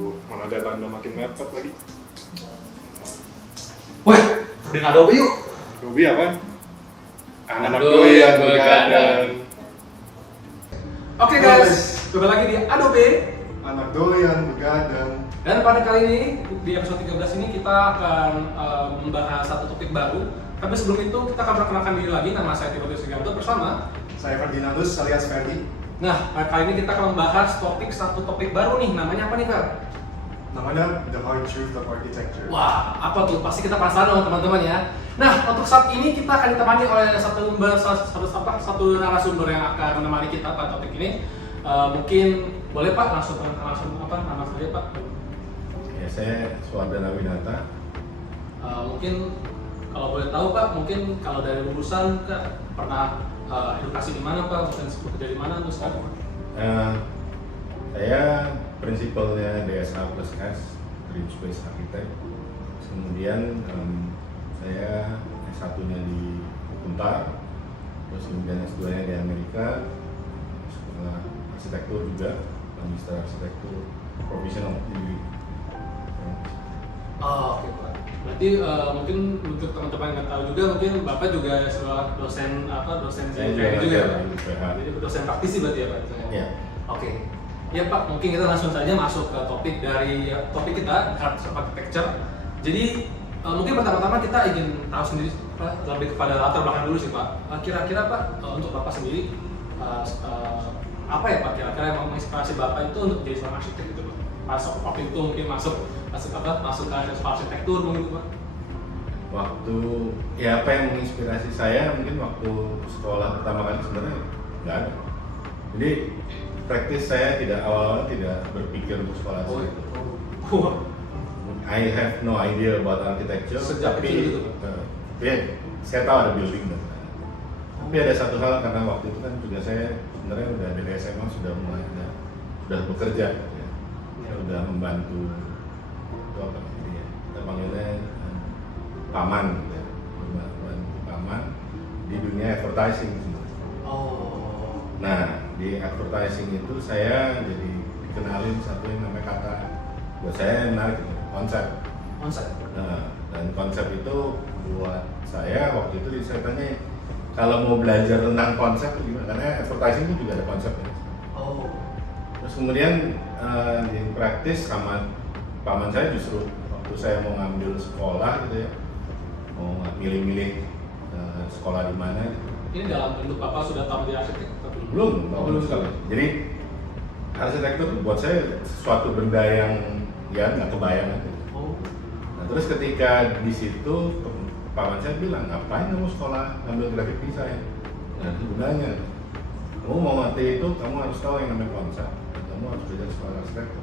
Aduh, mana deadline udah makin mepet lagi. Wah, udah Adobe yuk. Adobe apa? Anak Aduh, doyan gue begadang. Oke guys, kembali lagi di Adobe. Anak doyan begadang. Dan pada kali ini, di episode 13 ini kita akan membahas satu topik baru. Tapi sebelum itu, kita akan perkenalkan diri lagi. Nama saya Timotius Sugiarto bersama. Saya Ferdinandus alias Ferdi. Nah, kali ini kita akan membahas satu topik baru nih. Namanya apa nih, Kak? Namanya The Hard Truth of Architecture. Wah, apa tuh? Pasti kita penasaran dong teman-teman ya. Nah, untuk saat ini kita akan ditemani oleh satu narasumber yang akan menemani kita pada topik ini. Mungkin boleh Pak langsung nama saya Pak? Ya, saya Suardana Winata. Mungkin kalau boleh tahu Pak, mungkin kalau dari lulusan Kak pernah edukasi di mana Pak? Mungkin kerja di mana terus Kak? Saya prinsipalnya DSA plus S, Dream Space Architect. Kemudian saya S1-nya di Untar, terus kemudian S2-nya di Amerika, sekolah arsitektur juga, magister arsitektur profesional di Oh, oke Pak. Berarti mungkin untuk teman-teman yang nggak tahu juga, mungkin Bapak juga sebuah dosen Saya juga juga Pak? di UPH. Jadi dosen praktisi berarti ya Pak? Ya. Oke. Ya Pak, mungkin kita langsung saja masuk ke topik kita, Arts of Architecture. Jadi mungkin pertama-tama kita ingin tahu sendiri Pak, lebih kepada latar belakang dulu sih Pak. Kira-kira Pak, untuk Bapak sendiri apa ya Pak kira-kira yang menginspirasi Bapak itu untuk jadi seorang arsitek gitu Pak? Pas waktu itu mungkin masuk ke arsitektur mungkin Pak? Waktu ya apa yang menginspirasi saya mungkin waktu sekolah pertama kali sebenarnya nggak ada. Jadi praktis saya awal-awal tidak berpikir untuk sekolah arsitektur. I have no idea about architecture. Sejak tapi kecil gitu, ya, saya tahu ada building dan tapi ada satu hal karena waktu itu kan juga saya sebenarnya udah dari SMA sudah mulai sudah bekerja gitu ya. Saya udah membantu itu apa namanya ya, kita panggilnya paman gitu ya, membantu paman di dunia advertising sebenarnya. Oh. Nah, di advertising itu saya jadi dikenalin satu yang namanya kata buat saya menarik gitu, konsep. Nah, dan konsep itu buat saya waktu itu saya tanya kalau mau belajar tentang konsep itu gimana? Karena advertising itu juga ada konsepnya. Oh. Terus kemudian di praktis sama paman saya justru waktu saya mau ngambil sekolah gitu ya, mau milih-milih sekolah di mana gitu. Ini dalam bentuk Bapak sudah tahu di arsitek atau Belum sekali. Jadi arsitektur buat saya sesuatu benda yang ya nggak kebayang aja. Oh. Nah, terus ketika di situ paman saya bilang, ngapain kamu sekolah ngambil graphic design? Nah, gunanya kamu mau ngerti itu, kamu harus tahu yang namanya konsep. Dan kamu harus belajar sekolah arsitektur.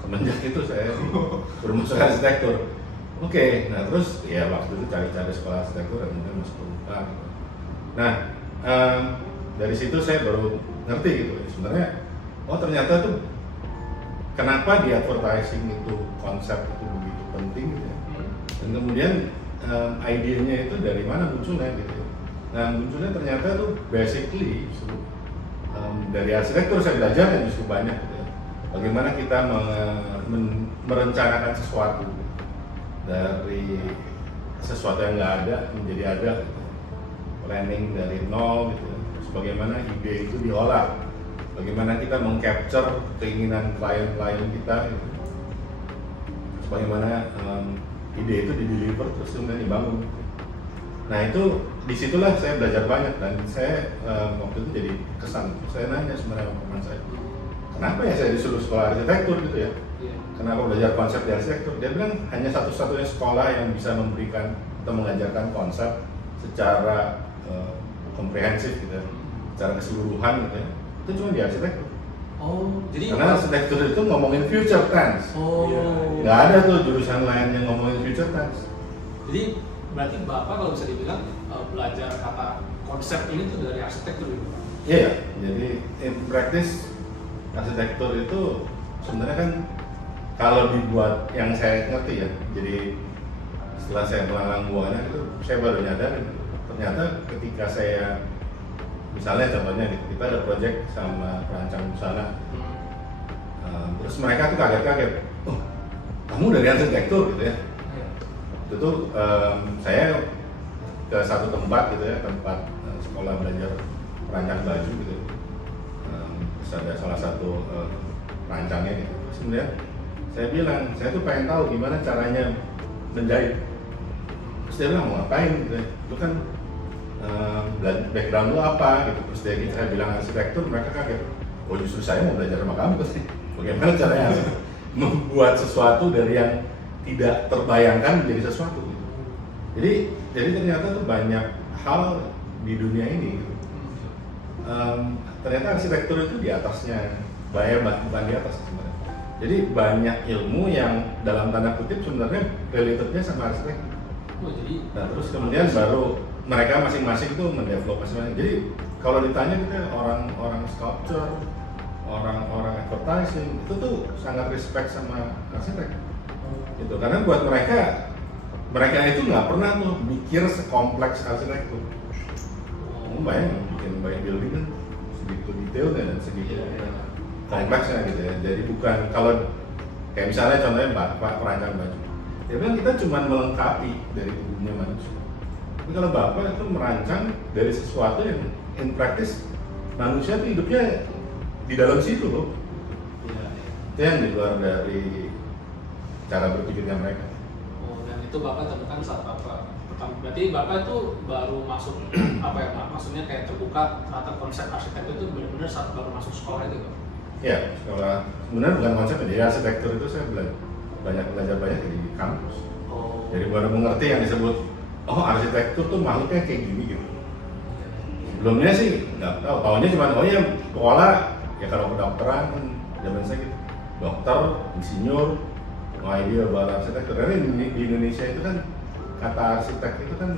Semenjak itu saya bermusik arsitektur. Oke, nah terus ya waktu itu cari-cari sekolah arsitektur dan kemudian masuk ke UNTAR. Nah, dari situ saya baru ngerti gitu. Sebenarnya, oh ternyata tuh kenapa di advertising itu konsep itu begitu penting gitu ya. Dan kemudian idenya itu dari mana munculnya gitu. Nah munculnya ternyata tuh basically dari arsitektur saya belajar yang justru banyak gitu ya. Bagaimana kita merencanakan sesuatu dari sesuatu yang nggak ada menjadi ada gitu. Planning dari nol gitu ya. Terus bagaimana ide itu diolah, bagaimana kita mengcapture keinginan klien-klien kita gitu. Terus bagaimana ide itu di-deliver terus kemudian dibangun. Nah itu disitulah saya belajar banyak dan saya waktu itu jadi kesan. Saya nanya sebenarnya sama teman saya, kenapa ya saya disuruh sekolah arsitektur gitu ya? Iya. Kenapa belajar konsep di arsitektur? Dia bilang hanya satu-satunya sekolah yang bisa memberikan atau mengajarkan konsep secara komprehensif gitu, secara keseluruhan gitu ya. Itu cuma di arsitektur. Oh, jadi Karena arsitektur itu ngomongin future tense. Oh. Nggak ada tuh jurusan lain yang ngomongin future tense. Jadi berarti Bapak kalau bisa dibilang belajar kata konsep ini tuh dari arsitektur gitu. Iya, jadi in practice arsitektur itu sebenarnya kan kalau dibuat yang saya ngerti ya. Jadi setelah saya melalang buana itu saya baru nyadar ternyata ketika saya misalnya contohnya kita ada project sama perancang busana terus terus mereka tuh kaget-kaget, oh kamu dari arsitektur gitu ya. Itu tuh saya ke satu tempat gitu ya, tempat sekolah belajar perancang baju gitu. Terus ada salah satu perancangnya gitu. Terus kemudian saya bilang, saya tuh pengen tahu gimana caranya menjahit. Terus dia bilang, mau ngapain gitu ya. Itu kan background lu apa gitu. Terus dia saya bilang arsitektur, mereka kaget. Oh justru saya mau belajar sama kamu pasti. Bagaimana caranya membuat sesuatu dari yang tidak terbayangkan menjadi sesuatu gitu. Jadi ternyata tuh banyak hal di dunia ini gitu. Ternyata arsitektur itu di atasnya, bukan di atas sebenarnya. Jadi banyak ilmu yang dalam tanda kutip sebenarnya relatednya sama arsitektur. Nah terus kemudian baru mereka masing-masing itu mendevelop masing-masing. Jadi kalau ditanya kita orang-orang sculpture, orang-orang advertising itu tuh sangat respect sama arsitek. Gitu. Karena buat mereka itu nggak pernah tuh mikir sekompleks arsitektur. Bayangin bikin building kan segitu detailnya dan segitu kompleksnya gitu ya. Jadi bukan kalau kayak misalnya contohnya Bapak perancang baju, dia bilang kita cuma melengkapi dari tubuhnya manusia. Tapi kalau Bapak itu merancang dari sesuatu yang in practice manusia itu hidupnya di dalam situ loh. Itu yang di luar dari cara berpikirnya mereka. Oh, dan itu Bapak temukan saat apa? Berarti Bapak itu baru masuk apa ya Pak? Maksudnya kayak terbuka terhadap konsep arsitektur itu benar-benar saat baru masuk sekolah itu Pak? Iya, sekolah sebenarnya bukan konsep jadi arsitektur itu saya belajar banyak di kampus. Oh. Jadi baru mengerti yang disebut arsitektur tuh makhluknya kayak gini gitu. Sebelumnya sih nggak tahu, tahunya cuma ya sekolah ya kalau kedokteran kan zaman saya gitu, dokter, insinyur, no idea about arsitektur. Karena di Indonesia itu kan kata arsitek itu kan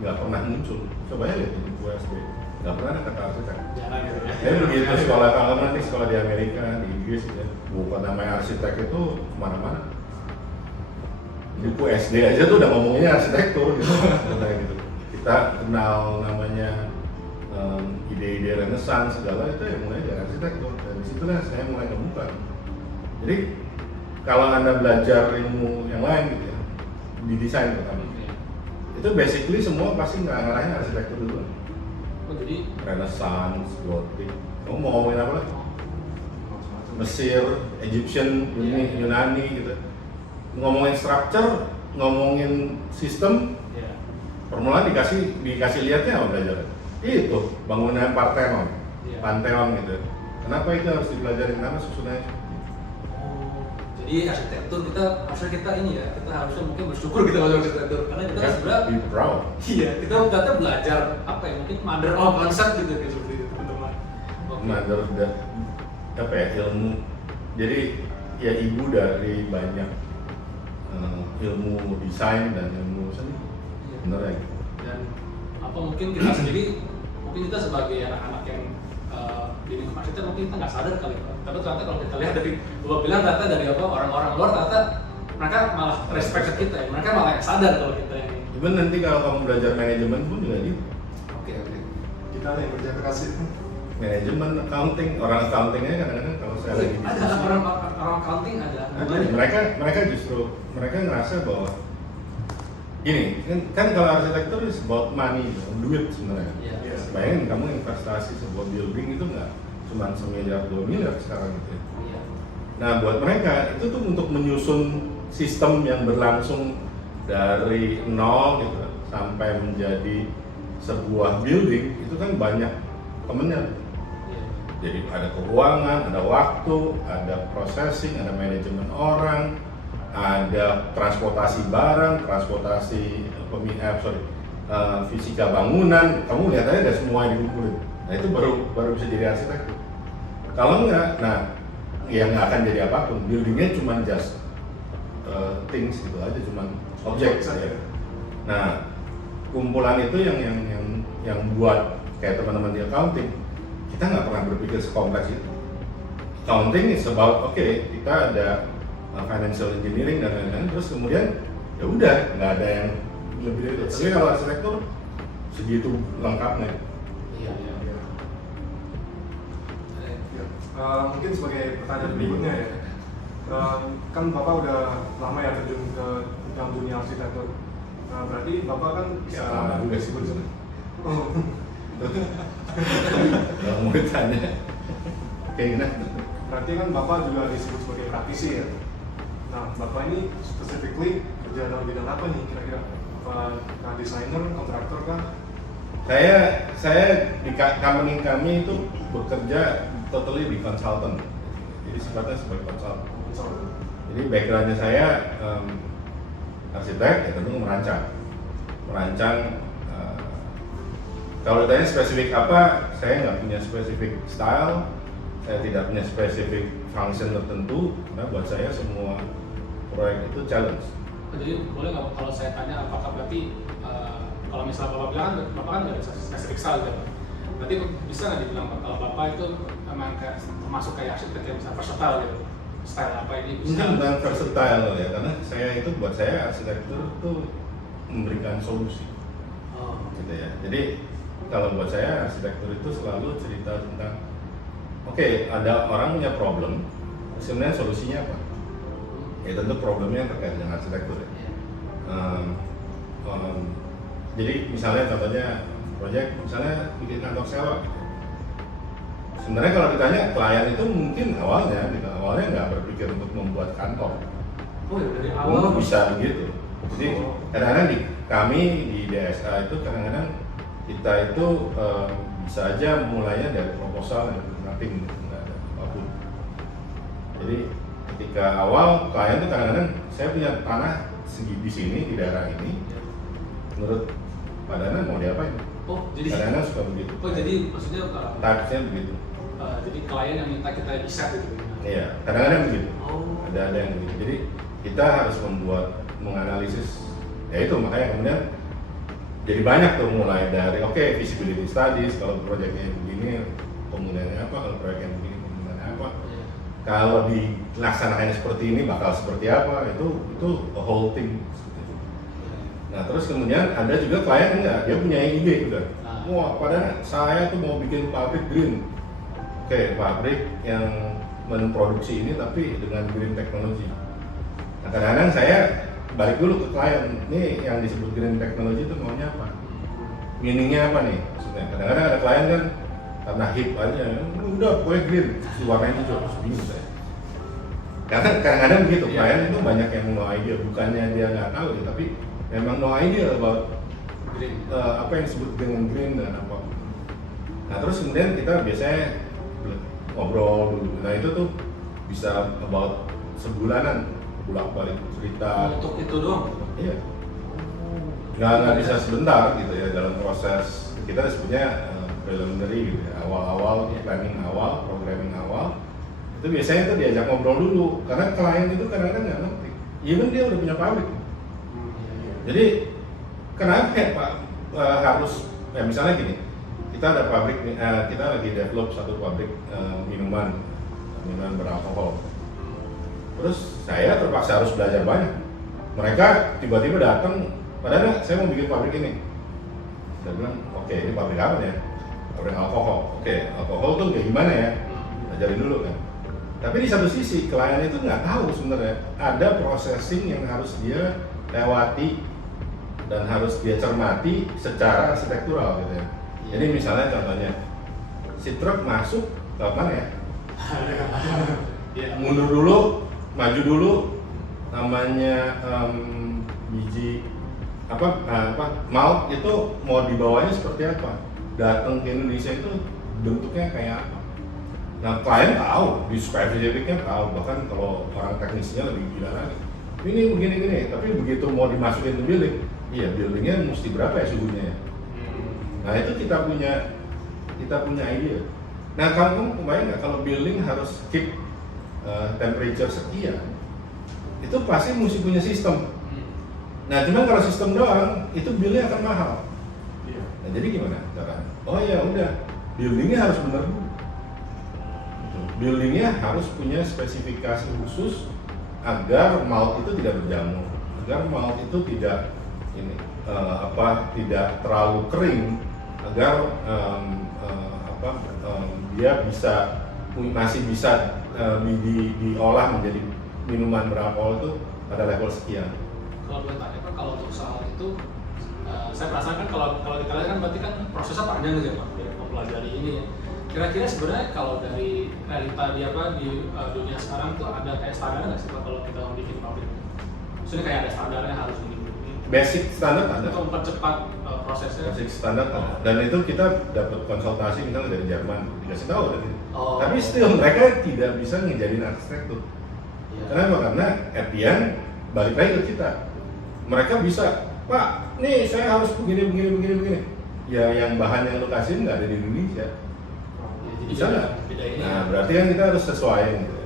nggak pernah muncul. Coba ya lihat di buku SD, nggak pernah ada kata arsitek. Jarang gitu ya. Jadi begitu sekolah, kalau nanti sekolah di Amerika, di Inggris, ya, bukan namanya arsitek itu kemana-mana. Buku SD aja tuh udah ngomonginnya arsitektur gitu. Kayak gitu. Kita kenal namanya ide-ide Renaissance segala itu ya mulai dari arsitektur. Dan disitulah saya mulai kebuka. Jadi kalau Anda belajar ilmu yang lain gitu ya, di desain terutama, itu basically semua pasti ngarahin arsitektur dulu. Oh, jadi Renaissance, Gothic. Kamu mau ngomongin apa lagi? Mesir, Egyptian, Yunani gitu. Ngomongin structure, ngomongin sistem, permulaan dikasih lihatnya apa belajar? Itu bangunan Parthenon, Pantheon gitu. Kenapa itu harus dipelajari? Kenapa susunannya? Jadi arsitektur kita ini ya, kita harusnya mungkin bersyukur kita masuk arsitektur karena kita sebenarnya be proud. Iya, kita ternyata belajar apa ya, mungkin mother of concept gitu kayak seperti itu teman-teman. Mother apa ya, ilmu. Jadi ya ibu dari banyak ilmu desain dan ilmu seni. Iya. Bener ya. Dan apa mungkin kita sendiri, mungkin kita sebagai anak-anak yang di lingkungan arsitek mungkin kita nggak sadar kali Pak. Tapi ternyata kalau kita lihat dari Bapak bilang ternyata dari apa orang-orang luar ternyata mereka malah respect ke kita ya. Mereka malah yang sadar kalau kita yang ini. Even nanti kalau kamu belajar manajemen pun juga gitu. Oke. Kita yang kerja keras itu. Manajemen, accounting, orang accountingnya kadang-kadang kalau saya lagi Ada orang accounting ada. mereka justru ngerasa bahwa gini kan kalau arsitektur is about money, duit sebenarnya. Iya. Bayangin kamu investasi sebuah building itu nggak cuma 1 miliar 2 miliar sekarang gitu. Iya. Nah buat mereka itu tuh untuk menyusun sistem yang berlangsung dari nol gitu sampai menjadi sebuah building itu kan banyak temennya. Iya. Jadi ada keuangan, ada waktu, ada processing, ada manajemen orang, ada transportasi barang, transportasi fisika bangunan. Kamu lihat aja ada semua yang dikumpulin. Nah itu baru bisa jadi arsitek. Kalau enggak, nah ya nggak akan jadi apapun. Buildingnya cuma just things gitu aja, cuma objek saja. Nah kumpulan itu yang buat kayak teman-teman di accounting, kita nggak pernah berpikir sekompleks itu. Accounting is about kita ada financial engineering dan lain-lain, terus kemudian ya udah nggak ada yang lebih dari itu. Tapi kalau arsitektur segitu lengkapnya. Iya. Mungkin sebagai pertanyaan berikutnya ya, kan Bapak udah lama ya terjun ke dalam dunia arsitektur. Berarti Bapak kan bisa lama juga sih disebut. Oh. Kalau mau ditanya, kayak gimana? Berarti kan Bapak juga disebut sebagai praktisi ya. Nah, Bapak ini specifically kerja dalam bidang apa nih kira-kira? Apa desainer, kontraktor kan? Saya di company kami itu bekerja totally di consultant. Jadi sifatnya sebagai konsultan. Jadi backgroundnya saya arsitek, ya tentu merancang. Kalau ditanya spesifik apa, saya nggak punya spesifik style, saya tidak punya spesifik function tertentu. Karena buat saya semua proyek itu challenge. Jadi boleh nggak kalau saya tanya apakah berarti kalau misalnya Bapak bilang Bapak kan nggak ada spesifik style gitu, berarti bisa nggak dibilang kalau Bapak itu memang kayak termasuk kayak arsitek yang bisa versatile gitu, style apa ini bisa? Mungkin bukan versatile ya, karena buat saya arsitektur itu memberikan solusi, gitu ya. Jadi kalau buat saya arsitektur itu selalu cerita tentang, oke, ada orang punya problem, sebenarnya solusinya apa? Ya tentu problemnya terkait dengan arsitektur ya. Jadi misalnya contohnya proyek, misalnya bikin kantor sewa. Sebenarnya kalau ditanya klien itu mungkin awalnya nggak berpikir untuk membuat kantor. Oh ya dari awal Bisa begitu. Jadi kadang-kadang kami di DSA itu kadang-kadang kita itu bisa aja mulainya dari proposal dan nothing, nggak ada apapun. Jadi ketika awal klien itu kadang-kadang saya punya tanah segi di sini di daerah ini, menurut Pak Danan mau diapain? Oh jadi Kadang-kadang suka begitu. Oh jadi maksudnya Typesnya begitu. Jadi klien yang minta kita desain gitu. Iya, kadang-kadang begitu. Oh. Ada yang begitu. Jadi kita harus menganalisis. Ya itu makanya kemudian jadi banyak tuh mulai dari feasibility studies, kalau proyeknya begini penggunaannya apa, kalau proyeknya begini penggunaannya apa. Kalau dilaksanakannya seperti ini bakal seperti apa, itu a whole thing. Nah terus kemudian ada juga klien enggak, dia punya ide udah. Wah padahal saya tuh mau bikin pabrik green. Oke, pabrik yang memproduksi ini tapi dengan green technology. Nah kadang-kadang saya balik dulu ke klien, ini yang disebut green technology itu maunya apa? Meaningnya apa nih? Maksudnya kadang-kadang ada klien kan karena hip aja, udah pokoknya green, warnanya hijau, terus bingung saya. Karena kadang-kadang begitu, klien itu banyak yang no idea, bukannya dia nggak tahu ya, tapi memang no idea about green, apa yang disebut dengan green dan apa. Nah terus kemudian kita biasanya ngobrol dulu. Nah itu tuh bisa about sebulanan bolak-balik cerita. Untuk itu doang? Iya. Nggak bisa sebentar gitu ya dalam proses kita sebutnya preliminary gitu ya, awal-awal planning awal, programming awal. Itu biasanya tuh diajak ngobrol dulu karena klien itu kadang-kadang nggak ngerti. Even dia udah punya pabrik. Jadi kenapa ya Pak harus misalnya gini, kita ada pabrik kita lagi develop satu pabrik minuman beralkohol. Terus saya terpaksa harus belajar banyak. Mereka tiba-tiba datang, padahal saya mau bikin pabrik ini. Saya bilang, oke, ini pabrik apa ya? Pabrik alkohol. Oke, alkohol tuh kayak gimana ya? Ajarin dulu kan. Tapi di satu sisi klien itu nggak tahu sebenarnya ada processing yang harus dia lewati dan harus dia cermati secara arsitektural gitu ya. Jadi misalnya contohnya, si truk masuk ke mana ya? Mundur dulu, maju dulu, namanya biji malt itu mau dibawanya seperti apa? Datang ke Indonesia itu bentuknya kayak apa? Nah klien tahu, di spesifiknya tahu, bahkan kalau orang teknisnya lebih gila lagi. Ini begini-gini, tapi begitu mau dimasukin ke building, iya buildingnya mesti berapa ya suhunya ya? Nah itu kita punya ide. Nah kamu kebayang nggak kalau building harus keep temperature sekian, itu pasti mesti punya sistem. Nah cuma kalau sistem doang, itu billnya akan mahal. Nah jadi gimana caranya? Oh ya udah, buildingnya harus benar dulu. Buildingnya harus punya spesifikasi khusus agar malt itu tidak berjamur, agar malt itu tidak tidak terlalu kering, agar dia bisa masih bisa diolah menjadi minuman beralkohol itu pada level sekian. Kalau boleh tanya Pak, kalau untuk soal itu saya merasakan kalau kita lihat kan berarti kan prosesnya panjang gitu ya Pak, dari mempelajari ini ya. Kira-kira sebenarnya kalau dari realita di dunia sekarang tuh ada kayak standar nggak sih Pak kalau kita mau bikin pabrik? Maksudnya kayak ada standarnya harus begini. Basic standar ada. Untuk mempercepat prosesnya. Basic standar ada. Dan itu kita dapat konsultasi misalnya dari Jerman, dikasih tahu dari. Oh. Tapi still mereka tidak bisa ngejadiin arsitektur. Iya. Kenapa? Karena at the end, balik lagi ke kita. Mereka bisa, Pak, nih saya harus begini. Ya yang bahan yang lu kasih nggak ada di Indonesia. Ya, jadi Bisa nggak? beda ini. Nah, berarti kan kita harus sesuaiin gitu.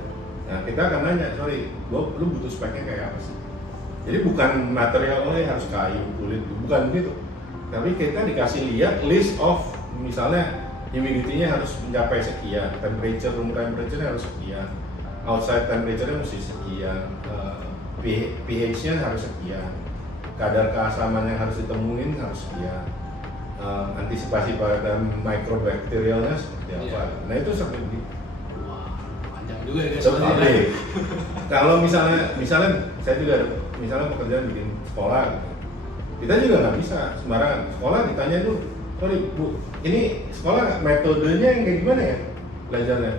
Nah, kita akan nanya, sorry, lu butuh speknya kayak apa sih? Jadi bukan material, harus kayu, kulit, bukan begitu. Tapi kita dikasih lihat list of, misalnya humidity-nya harus mencapai sekian, room temperature-nya harus sekian, outside temperature-nya mesti sekian, pH-nya harus sekian, kadar keasaman yang harus ditemuin harus sekian, antisipasi pada microbacterialnya seperti apa. Iya. Nah itu seperti itu. Wah, panjang juga ya guys. Oke. Kalau misalnya saya juga misalnya pekerjaan bikin sekolah, kita juga nggak bisa sembarangan. Sekolah ditanya tuh, sorry Bu, ini sekolah metodenya yang kayak gimana ya belajarnya?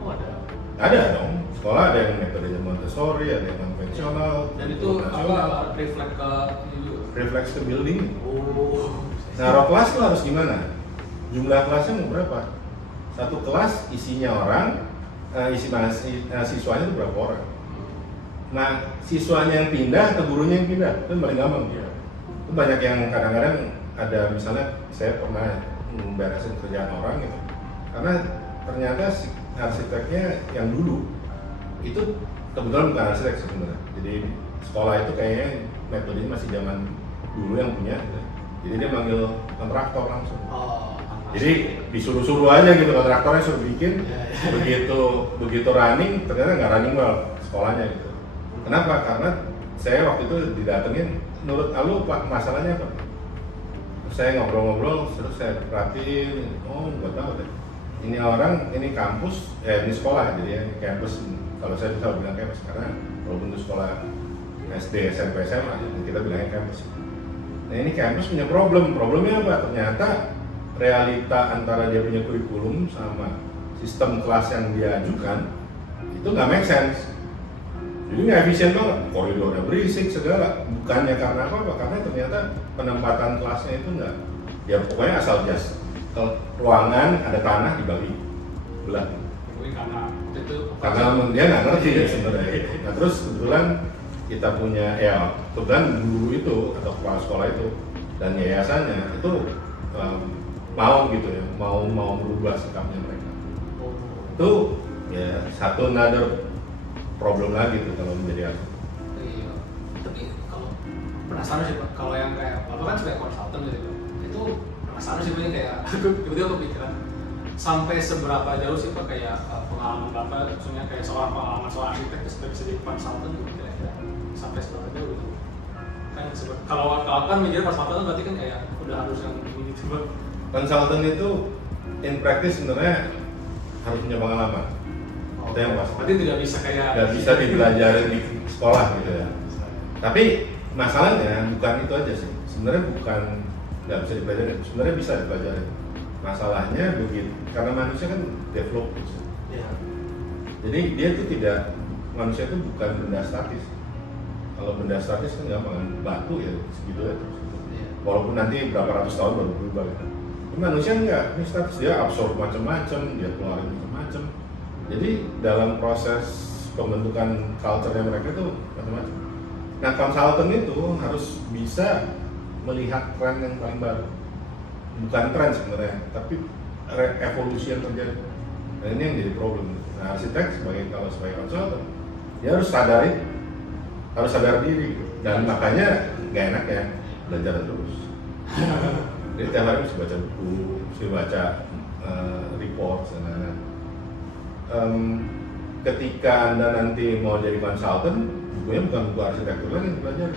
Oh ada. Ada dong. Sekolah ada yang metodenya Montessori, ada yang konvensional. Dan itu apa refleks ke building. Oh. Nah, row kelas itu harus gimana? Jumlah kelasnya mau berapa? Satu kelas isinya orang, siswanya itu berapa orang? Nah, siswanya yang pindah atau gurunya yang pindah? Itu paling gampang dia. Itu banyak yang kadang-kadang ada, misalnya saya pernah memberesin kerjaan orang gitu. Karena ternyata si arsiteknya yang dulu itu kebetulan bukan arsitek sebenarnya. Jadi sekolah itu kayaknya metodenya masih zaman dulu yang punya. Gitu. Jadi dia manggil kontraktor langsung. Oh. Jadi disuruh-suruh aja gitu, kontraktornya suruh bikin. Ya, ya. Begitu running, ternyata nggak running well sekolahnya gitu. Kenapa? Karena saya waktu itu didatengin, menurut Alu Pak masalahnya apa? Saya ngobrol-ngobrol, terus saya perhatiin, oh buat tahu deh. Ini orang, ini kampus, ini sekolah, jadi ini kampus. Kalau saya bisa bilang kampus karena walaupun itu sekolah SD, SMP, SMA, kita bilangnya kampus. Nah ini kampus punya problemnya apa? Ternyata realita antara dia punya kurikulum sama sistem kelas yang dia ajukan itu nggak make sense. Jadi nggak efisien banget, koridornya berisik segala. Bukannya karena apa? Karena ternyata penempatan kelasnya itu nggak, ya pokoknya asal jas. Kalau ruangan ada tanah dibagi belah. Mungkin Karena dia nggak ngerti ya sebenarnya. Nah terus kebetulan kita punya kebetulan guru itu atau kepala sekolah itu dan yayasannya itu mau gitu ya, mau merubah sikapnya mereka. Itu ya satu another problem lagi tuh kalau menjadi arsitek. Iya. Tapi kalau penasaran sih Pak, kalau yang kayak Bapak kan sebagai konsultan gitu, itu penasaran sih Pak yang kayak tiba-tiba kepikiran sampai seberapa jauh sih Pak kayak pengalaman Bapak, maksudnya kayak pengalaman seorang arsitek itu bisa jadi konsultan gitu kira-kira sampai seberapa jauh gitu. Kan kalau kan menjadi konsultan berarti kan kayak udah harus yang ini gitu Pak. Konsultan itu in practice sebenarnya harus punya pengalaman. Itu yang pasti. Berarti tidak bisa kayak Nggak bisa dipelajari di sekolah gitu ya. Tapi masalahnya bukan itu aja sih. Sebenarnya bukan nggak bisa dipelajari. Sebenarnya bisa dipelajari. Masalahnya begitu karena manusia kan develop gitu. Iya. Jadi dia itu tidak, manusia itu bukan benda statis. Kalau benda statis kan gampang, batu ya segitu ya terus. Iya. Walaupun nanti berapa ratus tahun baru berubah gitu. Tapi manusia enggak, ini statis, dia absorb macam-macam, dia keluarin macam-macam. Jadi dalam proses pembentukan culture-nya mereka itu macam-macam. Nah konsultan itu harus bisa melihat tren yang paling baru. Bukan tren sebenarnya, tapi evolusi yang terjadi. Nah ini yang jadi problem. Nah arsitek sebagai konsultan, dia harus sadar diri. Dan makanya nggak enak ya belajar terus. Jadi tiap hari mesti baca buku, mesti baca report, dan ketika Anda nanti mau jadi konsultan, bukunya bukan buku arsitektur lagi yang belajar.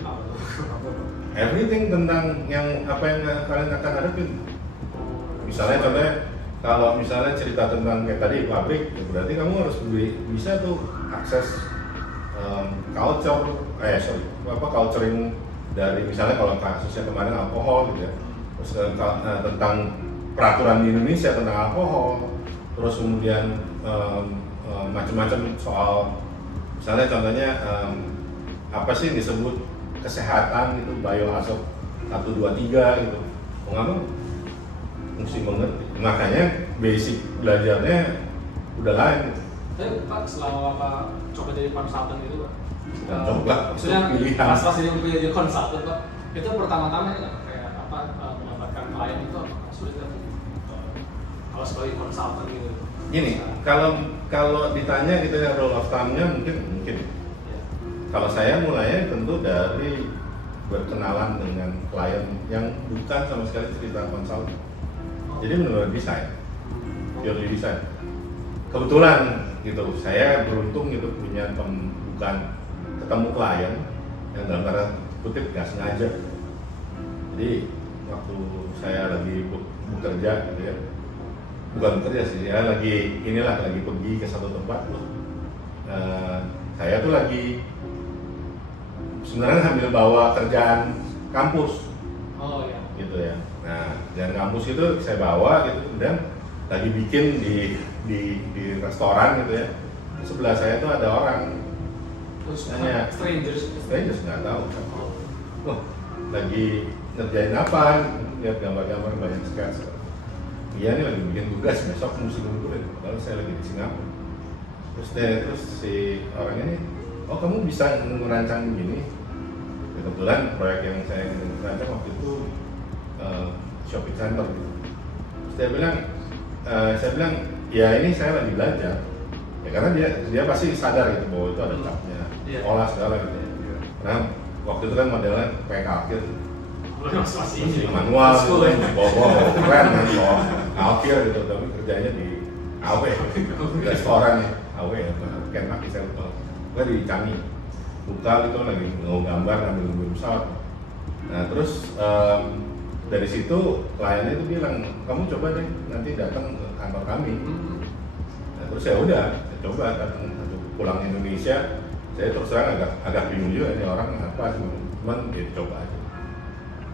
Everything tentang yang apa yang kalian akan hadapin. Misalnya contohnya kalau misalnya cerita tentang kayak tadi pabrik, ya berarti kamu harus bisa tuh akses culturing dari misalnya kalau kasusnya kemarin alkohol gitu ya, terus tentang peraturan di Indonesia tentang alkohol, terus kemudian macam-macam soal misalnya contohnya apa sih yang disebut kesehatan itu biohazard 1, 2, 3 gitu, mau nggak mau mesti mengerti, makanya basic belajarnya udah lain. Tapi Pak, selama Bapak coba jadi konsultan itu Pak, Coba, maksudnya itu pilihan. pas jadi konsultan Pak, itu pertama-tama ya kayak apa mendapatkan klien itu apakah sulit kan? Kalau sebagai konsultan gitu. Gini, kalau ditanya gitu ya rule of thumb-nya mungkin. Ya. Kalau saya mulainya tentu dari berkenalan dengan klien yang bukan sama sekali cerita konsultan. Jadi benar-benar desain, purely desain. Kebetulan gitu, saya beruntung gitu punya bukan ketemu klien yang dalam tanda kutip nggak sengaja. Jadi waktu saya lagi bekerja gitu ya, bukan bekerja sih, ya lagi pergi ke satu tempat loh. Saya tuh lagi sebenarnya sambil bawa kerjaan kampus. Oh ya. Gitu ya. Nah, kerjaan kampus itu saya bawa gitu, kemudian lagi bikin di restoran gitu ya. Sebelah saya tuh ada orang. Terus Hanya strangers nggak tahu. Wah, lagi ngerjain apa? Lihat gambar-gambar banyak sketsa. Iya nih lagi bikin tugas, besok mesti ngumpulin. Padahal saya lagi di Singapura. Terus si orang ini, oh kamu bisa merancang begini? Kebetulan proyek yang saya rancang waktu itu shopping center gitu. Terus saya bilang, ya ini saya lagi belajar. Ya karena dia pasti sadar gitu bahwa itu ada capnya, olah segala gitu. Karena waktu itu kan modelnya kayak kalkir, masih manual, bawa keren kan, bawa kalkir gitu. Tapi kerjanya di AW, restoran ya, AW ya, Kentucky saya lupa. Gue di Changi, buka gitu lagi mau gambar ngambil pesawat. Nah terus dari situ kliennya itu bilang, kamu coba deh nanti datang ke kantor kami. Nah, terus ya udah, saya coba datang pulang Indonesia. Saya terus terang agak bingung juga ini orang apa sih, cuman ya coba aja.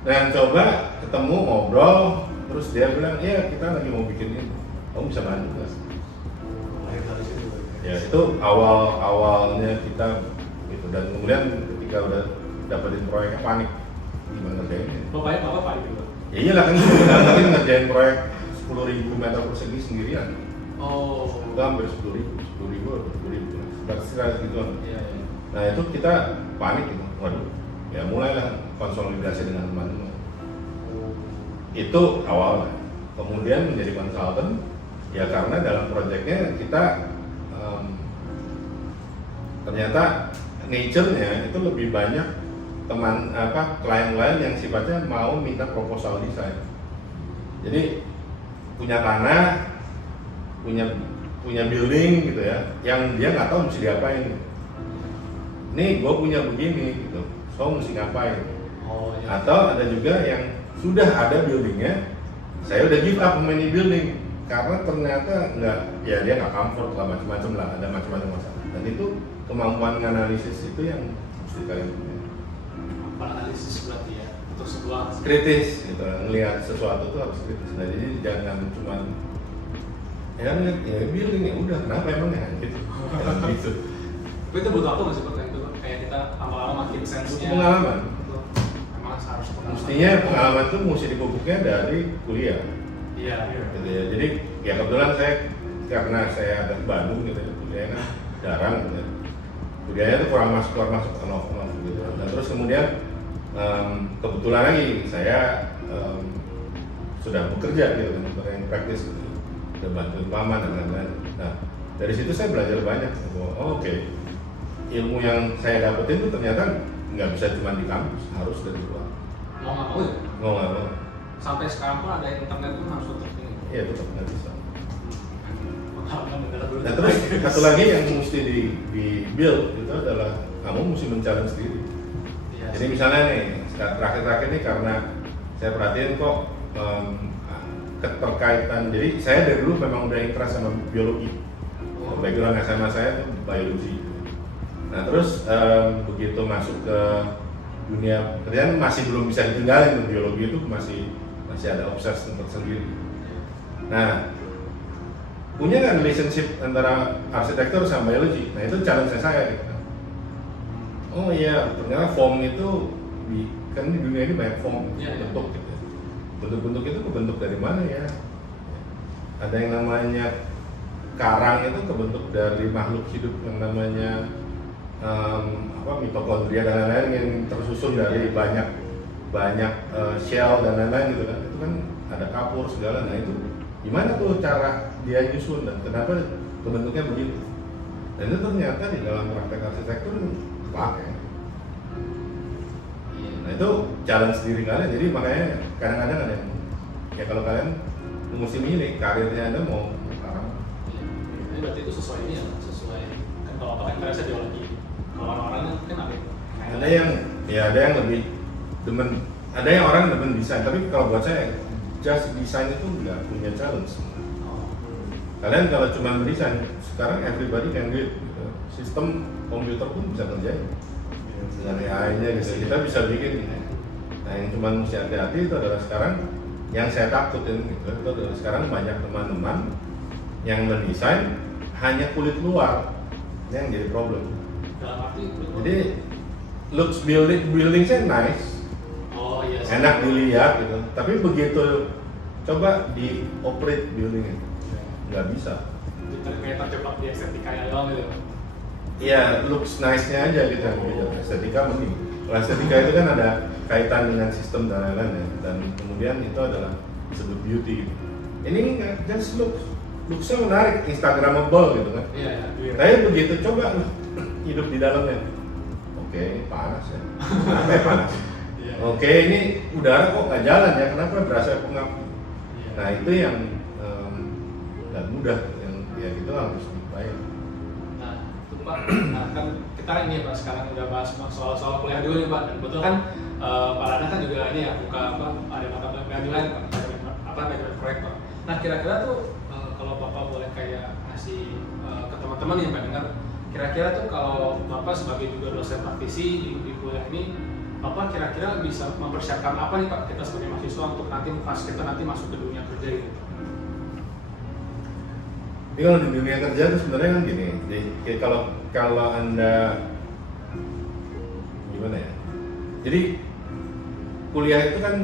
Dan coba ketemu ngobrol, terus dia bilang, iya kita lagi mau bikin ini, kamu bisa bantu nggak? Ya itu awalnya kita gitu, dan kemudian ketika udah dapetin proyeknya panik, gimana ngerjainnya? Bapak panik juga. Ya iyalah kan kita mungkin ngerjain proyek 10.000 meter persegi sendirian. Oh. Itu hampir 10.000 sekitar gitu. Iya. Nah itu kita panik gitu, waduh. Ya mulailah konsolidasi dengan teman-teman. Itu awalnya. Kemudian menjadi konsultan, ya karena dalam proyeknya kita ternyata nature-nya itu lebih banyak klien-klien yang sifatnya mau minta proposal desain. Jadi punya tanah, punya building gitu ya, yang dia nggak tahu mesti diapain. Nih gue punya begini gitu, so mesti ngapain? Oh, ya. Atau ada juga yang sudah ada buildingnya, saya udah give up main building karena ternyata dia nggak comfort lah, macam-macam lah, ada macam-macam masalah. Dan itu kemampuan analisis itu yang mesti kalian punya. Analisis berarti ya untuk sebuah Kritis gitu, ngelihat sesuatu tuh harus kritis. Nah jadi jangan cuma ya building ya udah kenapa emangnya gitu. Gitu. Tapi itu butuh waktu nggak sih Pak? Itu kayak kita lama-lama makin sense-nya. Pengalaman. Emang harus pengalaman. Mestinya pengalaman tuh mesti dipupuknya dari kuliah. Iya. Gitu ya. Jadi ya kebetulan karena saya ada di Bandung gitu ya, kuliahnya jarang gitu ya. Kuliahnya tuh kurang masuk gitu. Dan terus kemudian kebetulan lagi saya sudah bekerja gitu kan, yang praktis gitu. Udah bantuin paman dan lain-lain. Nah dari situ saya belajar banyak. Oke. Ilmu yang saya dapetin itu ternyata nggak bisa cuma di kampus, harus dari luar. Mau nggak mau ya? Mau nggak mau. Sampai sekarang pun ada internet pun harus tetap ini. Iya tetap nggak bisa. Pengalaman negara dulu. Nah terus satu lagi yang mesti di build itu adalah kamu mesti mencari sendiri. Iya. Jadi misalnya nih terakhir-terakhir nih karena saya perhatiin kok keterkaitan. Jadi saya dari dulu memang udah interest sama biologi. Background SMA saya tuh biologi. Nah terus begitu masuk ke dunia kerjaan masih belum bisa ditinggalin, biologi itu masih ada obses tersendiri. Nah, punya kan relationship antara arsitektur sama biologi. Nah itu challenge saya gitu. Oh iya, ternyata form itu kan di dunia ini banyak form, bentuk gitu. Bentuk-bentuk itu kebentuk dari mana ya? Ada yang namanya karang itu kebentuk dari makhluk hidup yang namanya mitokondria dan lain-lain yang tersusun dari banyak shell dan lain-lain gitu kan. Itu kan ada kapur segala. Nah itu gimana tuh cara dia nyusun dan kenapa bentuknya begitu? Dan itu ternyata di dalam praktek arsitektur pakai. Nah itu challenge diri kalian. Jadi makanya kadang-kadang ada yang ya kalau kalian musim ini karirnya Anda mau sekarang. Ini berarti itu sesuai ini ya, sesuai kan kalau pakai interestnya biologi. Kalau orang-orang kan ada yang lebih demen, ada yang orang demen desain. Tapi kalau buat saya just desain itu nggak punya challenge. Kalian kalau cuma mendesain, sekarang everybody can do it. Sistem komputer pun bisa kerjain dengan AI-nya gitu. Kita bisa bikin. Nah yang cuma mesti hati-hati itu adalah sekarang yang saya takutin gitu. Itu adalah sekarang banyak teman-teman yang mendesain hanya kulit luar, ini yang jadi problem. Dalam arti Jadi looks building saya nice. Oh iya. Enak dilihat gitu. Tapi begitu coba di operate buildingnya nggak bisa. Kayak terjebak di estetikanya doang gitu. Iya, looks nice-nya aja gitu. Estetika mending. Kalau estetika itu kan ada kaitan dengan sistem dan lain-lain ya. Dan kemudian itu adalah disebut beauty. Gitu. Ini nggak just looks-nya menarik, instagramable gitu kan. Iya. Tapi begitu coba hidup di dalamnya. Oke, panas ya. Kenapa ya panas? Oke, ini udara kok nggak jalan ya? Kenapa berasa pengap? Nah itu yang nggak mudah, yang ya gitu harus dibayar. Nah, itu Pak. Nah kan kita ini Pak sekarang udah bahas soal kuliah dulu nih Pak. Dan betul kan Pak Lana kan juga ini ya buka ada mata pelajaran lain Pak, manajemen proyek Pak. Nah kira-kira tuh kalau Bapak boleh kayak ngasih ke teman-teman yang pendengar, kira-kira tuh kalau Bapak sebagai juga dosen praktisi di kuliah ini, Bapak kira-kira bisa mempersiapkan apa nih Pak kita sebagai mahasiswa untuk nanti pas kita nanti masuk ke dunia kerja gitu? Jadi kalau di dunia kerja itu sebenarnya kan gini, jadi kalau Anda gimana ya? Jadi kuliah itu kan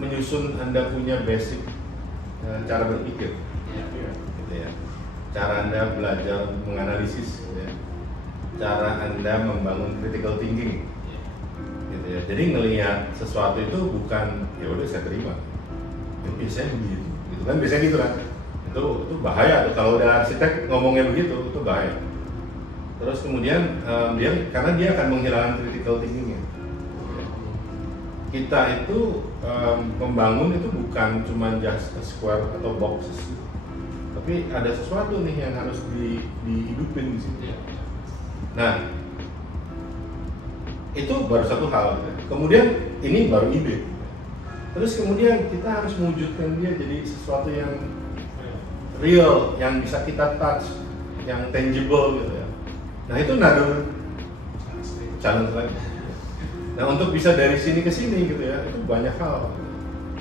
menyusun Anda punya basic cara berpikir, gitu ya. Cara Anda belajar menganalisis, gitu ya. Cara Anda membangun critical thinking, gitu ya. Jadi ngelihat sesuatu itu bukan ya udah saya terima, ya, biasanya begitu, gitu kan? Biasanya gitu kan? Itu bahaya tuh kalau udah arsitek ngomongnya begitu, itu bahaya. Terus kemudian karena dia akan menghilangkan critical thinkingnya. Kita itu membangun itu bukan cuma just a square atau boxes, tapi ada sesuatu nih yang harus dihidupin di situ. Nah, itu baru satu hal. Kemudian ini baru ide. Terus kemudian kita harus mewujudkan dia jadi sesuatu yang real, yang bisa kita touch, yang tangible gitu ya. Nah itu another challenge lagi. Nah untuk bisa dari sini ke sini gitu ya, itu banyak hal.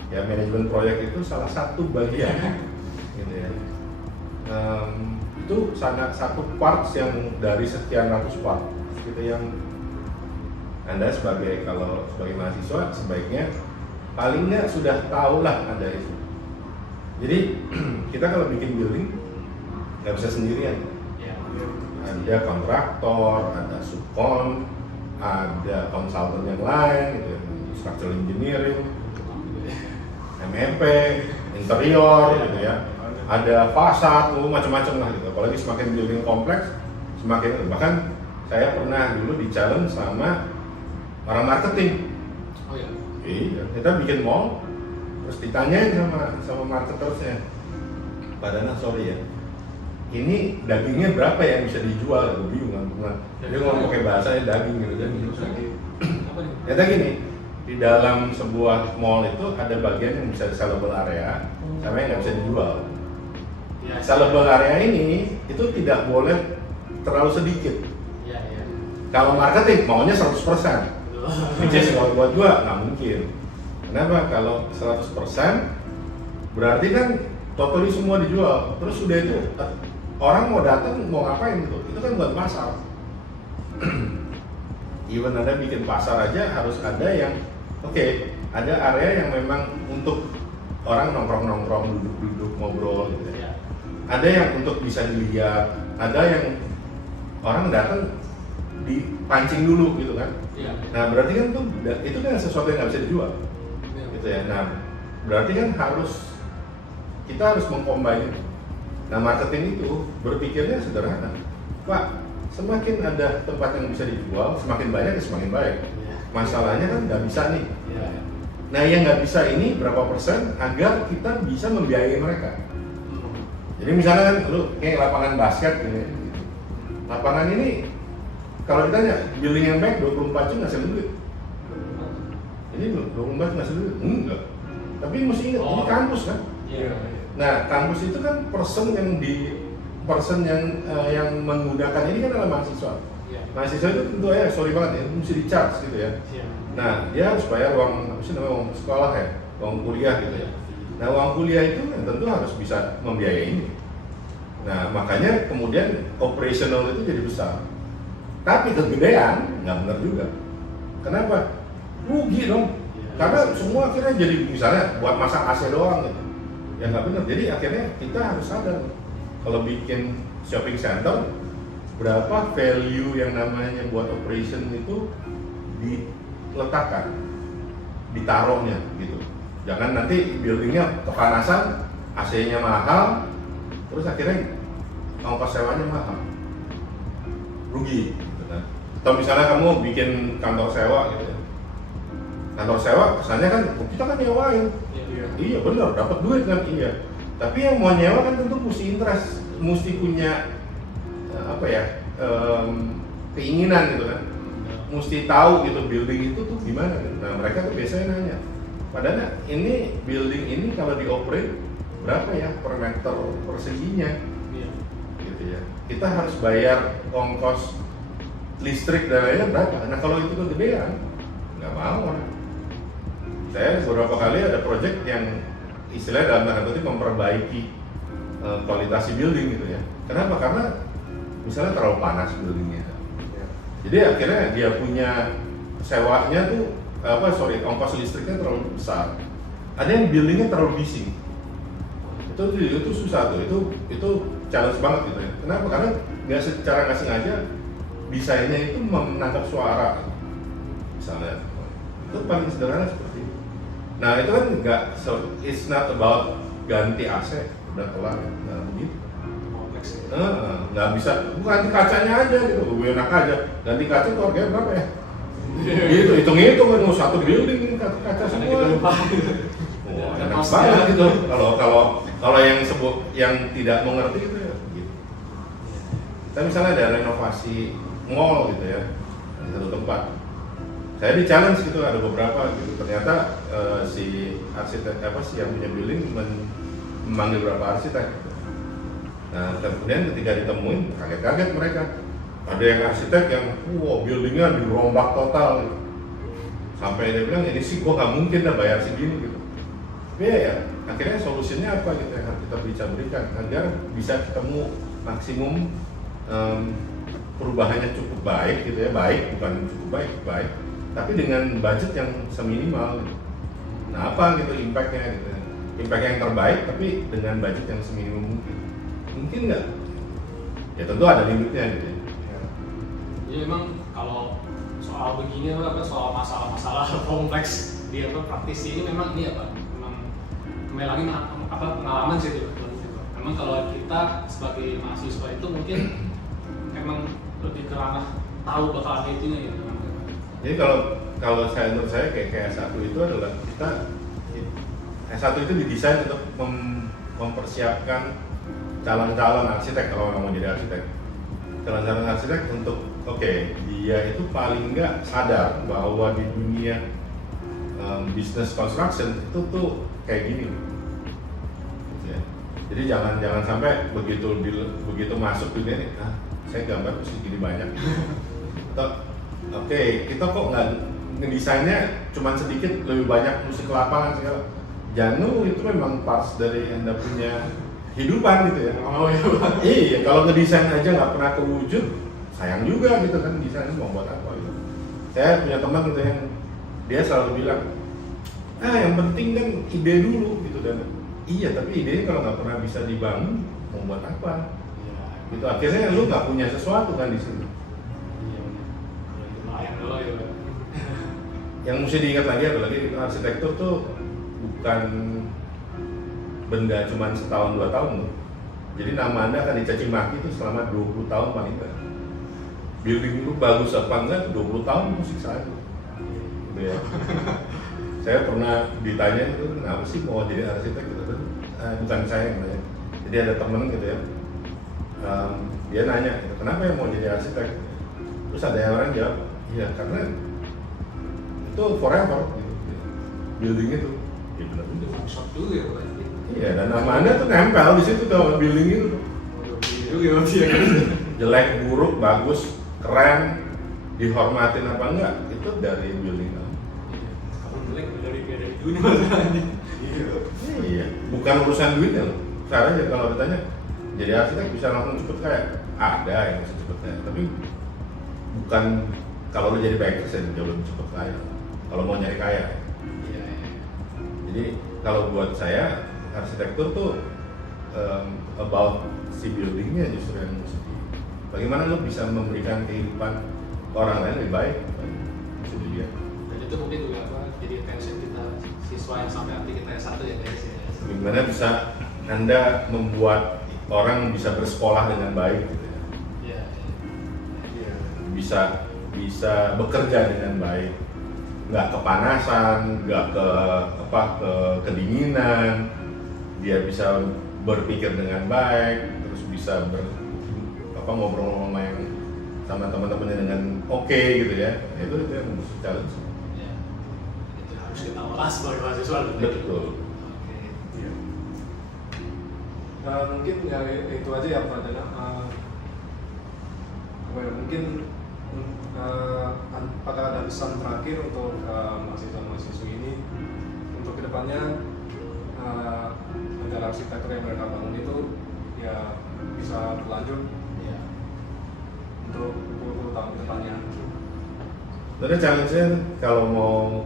Ya manajemen proyek itu salah satu bagian, gitu ya. Itu sangat satu parts yang dari sekian ratus part, gitu yang Anda sebagai mahasiswa sebaiknya paling nggak sudah tahu lah ada itu. Jadi kita kalau bikin building nggak bisa sendirian. Ada kontraktor, ada subkon, ada konsultan yang lain, gitu, structural engineering, MEP, interior, gitu ya. Ada fasad, macam-macam lah gitu. Apalagi semakin building kompleks, semakin bahkan saya pernah dulu di challenge sama orang marketing. Oh iya. Iya, kita bikin mall. Terus ditanyain sama marketersnya, Pak Dana sorry ya, ini dagingnya berapa yang bisa dijual? Gue bingung kan, dia ngomong pakai bahasanya daging gitu. Ternyata gini, di dalam sebuah mall itu ada bagian yang bisa sellable area sama yang nggak bisa dijual. Ya, Sellable area ini itu tidak boleh terlalu sedikit. Iya, iya. Kalau marketing maunya 100%. Which is kalau buat gua nggak mungkin. Kenapa? Kalau 100% berarti kan totally semua dijual. Terus sudah itu orang mau datang mau ngapain gitu? Itu kan buat pasar. Even Anda bikin pasar aja harus ada yang ada area yang memang untuk orang nongkrong-nongkrong, duduk-duduk, ngobrol gitu ya. Ada yang untuk bisa dilihat, ada yang orang datang dipancing dulu gitu kan. Iya. Nah berarti kan itu kan sesuatu yang nggak bisa dijual, gitu ya. Nah berarti kan kita harus mengcombine. Nah marketing itu berpikirnya sederhana, Pak. Semakin ada tempat yang bisa dijual, semakin banyak ya semakin baik. Masalahnya kan nggak bisa nih. Nah yang nggak bisa ini berapa persen agar kita bisa membiayai mereka. Jadi misalnya kan lu kayak lapangan basket gini. Lapangan ini kalau kita lihat building yang baik 24 jam ngasih duit. Ini 24 jam ngasih duit? Enggak. Tapi mesti ingat ini kampus kan. Iya. Nah kampus itu kan person yang menggunakan ini kan adalah mahasiswa. Iya. Mahasiswa itu tentu ya sorry banget ya mesti di charge gitu ya. Iya. Nah dia harus bayar uang uang sekolah ya, uang kuliah gitu ya. Nah uang kuliah itu kan tentu harus bisa membiayai ini. Nah makanya kemudian operational itu jadi besar. Tapi kegedean nggak benar juga. Kenapa? Rugi dong. Karena semua akhirnya jadi misalnya buat masak AC doang gitu. Ya nggak benar. Jadi akhirnya kita harus sadar kalau bikin shopping center berapa value yang namanya buat operation itu diletakkan, ditaruhnya gitu. Jangan nanti buildingnya kepanasan, AC-nya mahal, terus akhirnya ongkos sewanya mahal, rugi. Gitu kan. Atau misalnya kamu bikin kantor sewa gitu ya. Kantor sewa kesannya kan kita kan nyewain. Iya benar, dapat duit kan iya. Tapi yang mau nyewa kan tentu mesti interest, mesti punya keinginan gitu kan. Mesti tahu gitu building itu tuh gimana kan. Nah mereka tuh biasanya nanya, padahal ini building ini kalau dioperate berapa ya per meter perseginya, gitu ya. Kita harus bayar ongkos listrik dan lainnya berapa. Nah kalau itu kegedean, nggak mau orang. Saya beberapa kali ada project yang istilahnya dalam tanda kutip memperbaiki kualitas building gitu ya. Kenapa? Karena misalnya terlalu panas buildingnya. Jadi akhirnya dia punya sewanya tuh ongkos listriknya terlalu besar. Ada yang buildingnya terlalu bising. Itu susah tuh. Itu challenge banget gitu ya. Kenapa? Karena secara nggak sengaja desainnya itu menangkap suara. Misalnya itu paling sederhana seperti itu. Nah itu kan it's not about ganti AC udah kelar, nggak begitu. Nggak bisa, ganti kacanya aja gitu, enak aja. Ganti kaca tuh harganya berapa ya? Gitu, hitung-hitung kan satu building kaca semua. Wah, enak banget gitu. Kalau yang tidak mengerti itu ya gitu. Kita misalnya ada renovasi mall gitu ya di satu tempat. Saya di challenge gitu ada beberapa gitu. Ternyata si arsitek yang punya building memanggil beberapa arsitek. Gitu. Nah kemudian ketika ditemuin kaget-kaget mereka. Ada yang arsitek yang buildingnya dirombak total gitu. Sampai dia bilang ini sih gua nggak mungkin dah bayar segini gitu. Tapi ya akhirnya solusinya apa gitu yang harus kita bisa berikan agar bisa ketemu maksimum perubahannya cukup baik gitu ya, baik bukan cukup baik tapi dengan budget yang seminimal gitu. Nah apa gitu impactnya gitu, impact yang terbaik tapi dengan budget yang seminimum mungkin nggak? Ya tentu ada limitnya gitu ya. Jadi memang kalau soal begini soal masalah-masalah kompleks di praktisi ini memang ini memang kembali lagi pengalaman sih itu. Memang kalau kita sebagai mahasiswa itu mungkin memang lebih ke ranah tahu bakal ada itunya ya. Jadi kalau menurut saya kayak S1 itu adalah S1 itu didesain untuk mempersiapkan calon-calon arsitek kalau mau jadi arsitek. Calon-calon arsitek untuk dia itu paling nggak sadar bahwa di dunia business construction itu tuh kayak gini. Ya. Jadi jangan sampai begitu masuk dunia ini, saya gambar mesti gini banyak. Oke, kita kok nggak ngedesainnya cuma sedikit, lebih banyak musik lapangan segala. Janu itu memang parts dari Anda punya kehidupan gitu ya. Oh iya. Iya, kalau ngedesain aja nggak pernah kewujud, sayang juga gitu kan, desain mau buat apa gitu. Saya punya teman gitu yang dia selalu bilang, yang penting kan ide dulu gitu, dan iya, tapi ide kalau nggak pernah bisa dibangun mau buat apa? Iya. Gitu akhirnya lu nggak punya sesuatu kan di sini. Iya. Kalau itu lumayan dulu ya. Yang mesti diingat lagi apalagi arsitektur tuh bukan benda cuma setahun 2 tahun loh. Jadi nama Anda akan dicaci maki itu selama 20 tahun paling enggak. Building itu bagus apa enggak 20 tahun musik saya. Gitu ya. Saya pernah ditanya itu kenapa sih mau jadi arsitek gitu kan? Bukan saya yang nanya. Jadi ada temen gitu ya. Dia nanya, gitu, kenapa yang mau jadi arsitek? Terus ada yang orang jawab, iya karena itu forever gitu. Building itu. Ya benar juga. Workshop juga ya Pak. Iya, dan nama Anda tuh nempel di situ tuh building itu. Juga ya. Jelek, buruk, bagus, keren, dihormatin apa enggak, itu dari building kamu. Kamu jelek dari dunia masalahnya. Iya, bukan urusan duitnya loh. Caranya kalau ditanya, jadi arsitek bisa langsung cepet kaya? Ada yang bisa cepet kaya, tapi bukan kalau lu jadi banker saya jauh lebih cepet kaya. Kalau mau nyari kaya. Iya. Jadi kalau buat saya arsitektur tuh about si buildingnya justru yang mesti. Bagaimana lo bisa memberikan kehidupan orang lain lebih baik? Itu dia. Dan itu mungkin juga jadi attention kita siswa yang sampai nanti kita S1 ya guys ya. Bagaimana bisa Anda membuat orang bisa bersekolah dengan baik gitu ya? Iya. Iya. Bisa bekerja dengan baik, nggak kepanasan, nggak kedinginan, dia bisa berpikir dengan baik, terus bisa ngobrol sama teman-temannya dengan oke gitu ya. Itu yang harus challenge. Ya. Itu harus kita olah sebagai mahasiswa. Betul. Oke. Iya. Mungkin ya itu aja ya Pak Dana. Mungkin apakah ada pesan terakhir untuk mahasiswa-mahasiswa ini untuk kedepannya agar arsitektur yang mereka bangun itu ya bisa berlanjut Ya. untuk 20 tahun kedepannya. Sebenarnya challenge-nya kalau mau,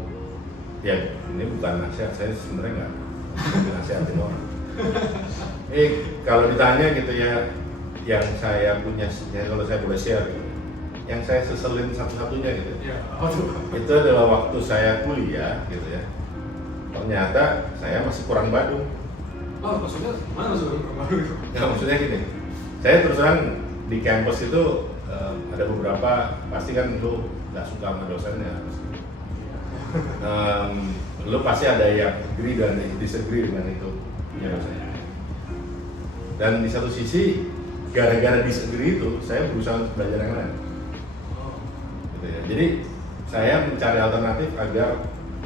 ya ini bukan nasihat, saya sebenarnya nggak nasihatin orang. Kalau ditanya gitu ya, yang saya punya, ya kalau saya boleh share gitu, yang saya seselin satu-satunya gitu, Ya. Apa tuh? itu adalah waktu saya kuliah gitu ya. Ternyata saya masih kurang Badung. Oh, maksudnya mana maksudnya baru itu? Nah, maksudnya gini, saya terus terang di kampus itu ada beberapa, pasti kan lu nggak suka sama dosennya. Lu pasti ada yang agree dan disagree dengan itu punya dosennya. Dan di satu sisi, gara-gara disagree itu, saya berusaha untuk belajar yang lain. Oh. Gitu ya. Jadi saya mencari alternatif agar,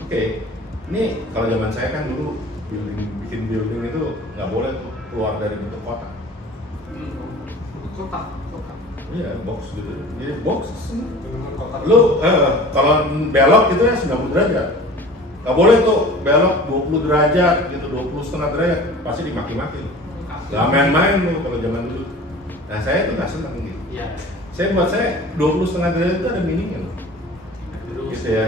oke, ini kalau zaman saya kan dulu bikin building itu nggak boleh tuh keluar dari bentuk kotak. Kotak. Iya, box gitu. Jadi box. Dengan kotak. Lu kalau belok itu ya 90 derajat. Nggak boleh tuh belok 20 derajat gitu, 20,5 derajat. Pasti dimaki-maki. Nggak main-main tuh kalau zaman dulu. Nah saya tuh nggak senang gitu. Iya. Buat saya 20,5 derajat itu ada meaningnya loh. Terus. Gitu ya,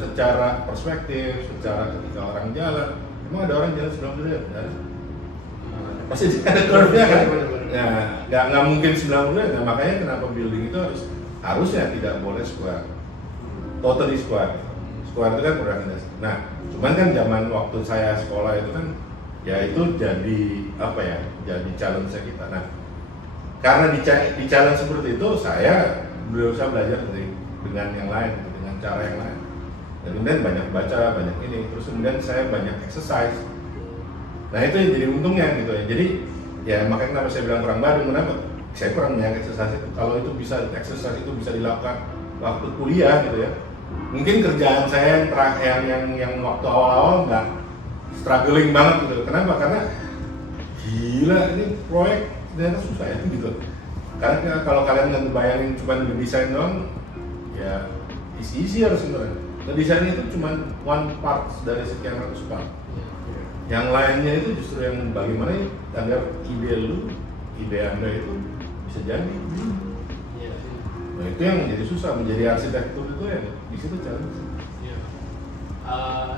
secara perspektif, secara ketika orang jalan, emang ada orang jalan 90 derajat? Ada. Pasti ada curve-nya kan? Nah, nggak mungkin 90 derajat, nah, makanya kenapa building itu harusnya tidak boleh square, totally square. Square itu kan berorientasi. Nah, cuman kan zaman waktu saya sekolah itu kan, ya itu jadi apa ya, jadi challenge kita. Nah, karena di challenge seperti itu, saya berusaha belajar dengan yang lain, dengan cara yang lain. Dan kemudian banyak baca, banyak ini, terus kemudian saya banyak exercise. Nah itu yang jadi untungnya gitu ya. Jadi ya makanya kenapa saya bilang kurang Badung, kenapa? Saya kurang banyak exercise itu. Kalau itu bisa exercise itu bisa dilakukan waktu kuliah gitu ya, Mungkin kerjaan saya yang waktu awal-awal nggak struggling banget gitu. Kenapa? Karena gila ini proyek ternyata susah ya gitu. Karena kalau kalian nggak bayangin cuma ngedesain doang, ya isi harus sebenarnya. Ngedesain itu cuma one part dari sekian ratus part. Yang lainnya itu justru yang bagaimana agar ide Anda itu bisa jadi. Nah itu yang menjadi susah, menjadi arsitektur itu ya di situ challenge.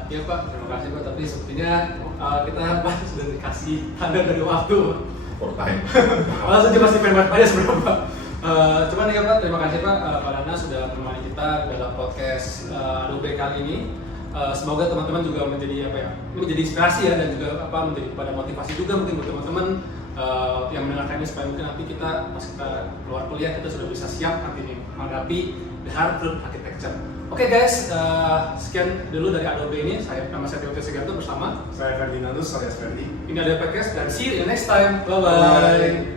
Iya Pak, terima kasih Pak. Tapi sepertinya kita Pak sudah dikasih tanda dari waktu. For time. Langsung aja masih pengen aja sebenarnya Pak. Cuman ya Pak, terima kasih Pak Nana sudah menemani kita dalam podcast Adobe kali ini. Semoga teman-teman juga menjadi menjadi inspirasi ya, dan juga menjadi pada motivasi juga mungkin buat teman-teman yang mendengarkan ini, supaya mungkin nanti kita pas kita keluar kuliah kita sudah bisa siap nanti nih menghadapi the hard truth architecture. Oke guys, sekian dulu dari Adobe ini. Nama saya Tio Seganto bersama Saya Ferdinandus alias Ferdi. ini ada podcast, dan see you in the next time. Bye bye.